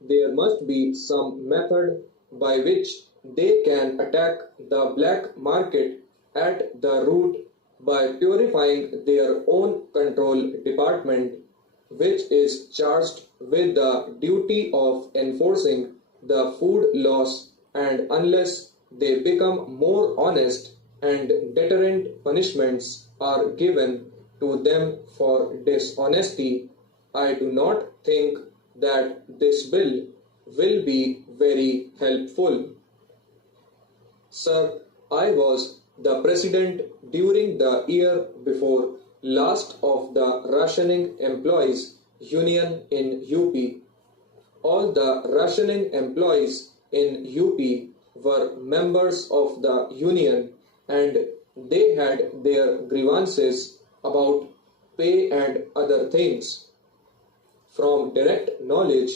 There must be some method by which they can attack the black market at the root by purifying their own control department, which is charged with the duty of enforcing the food laws, and unless they become more honest and deterrent punishments are given to them for dishonesty, I do not think that this bill will be very helpful. Sir, I was the president during the year before last of the Rationing Employees Union in UP. All the rationing employees in UP were members of the union, and they had their grievances about pay and other things. From direct knowledge,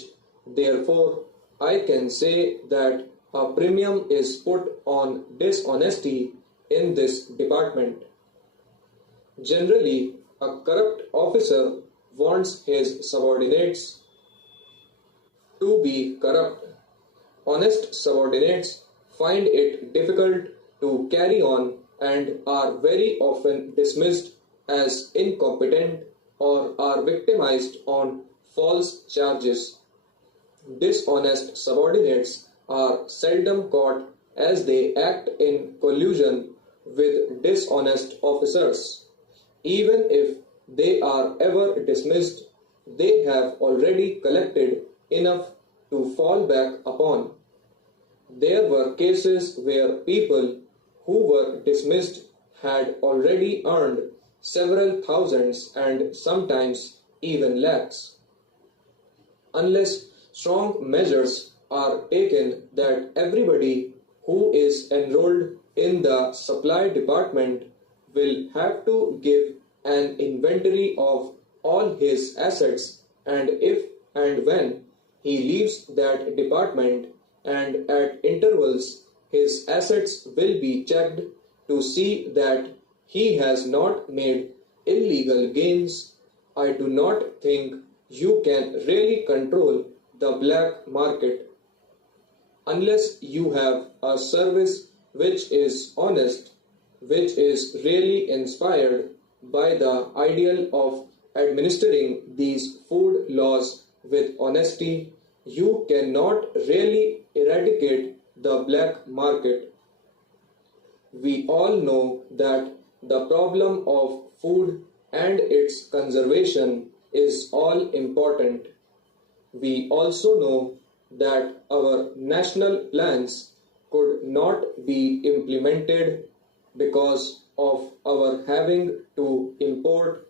therefore, I can say that a premium is put on dishonesty in this department. Generally, a corrupt officer wants his subordinates to be corrupt. Honest subordinates find it difficult to carry on and are very often dismissed as incompetent or are victimized on false charges. Dishonest subordinates are seldom caught as they act in collusion with dishonest officers. Even if they are ever dismissed, they have already collected enough to fall back upon. There were cases where people who were dismissed had already earned several thousands and sometimes even lakhs. Unless strong measures are taken that everybody who is enrolled in the supply department will have to give an inventory of all his assets, and if and when he leaves that department, and at intervals his assets will be checked to see that he has not made illegal gains, I do not think you can really control the black market. Unless you have a service which is honest, which is really inspired by the ideal of administering these food laws with honesty, you cannot really eradicate the black market. We all know that the problem of food and its conservation is all important. We also know that our national plans could not be implemented because of our having to import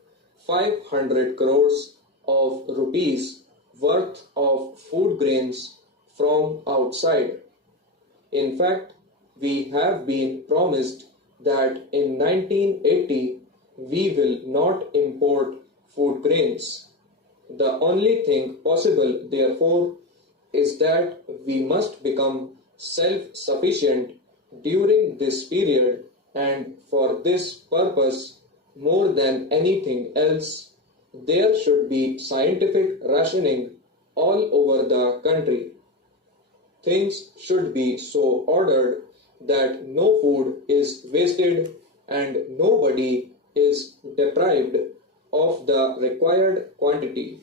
500 crores of rupees worth of food grains from outside. In fact, we have been promised that in 1980 we will not import food grains. The only thing possible, therefore, is that we must become self-sufficient during this period, and for this purpose, more than anything else, there should be scientific rationing all over the country. Things should be so ordered that no food is wasted and nobody is deprived of the required quantity.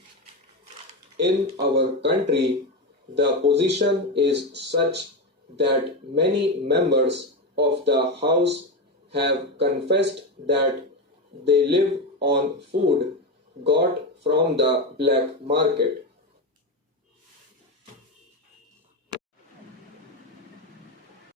In our country, the position is such that many members of the House have confessed that they live on food got from the black market.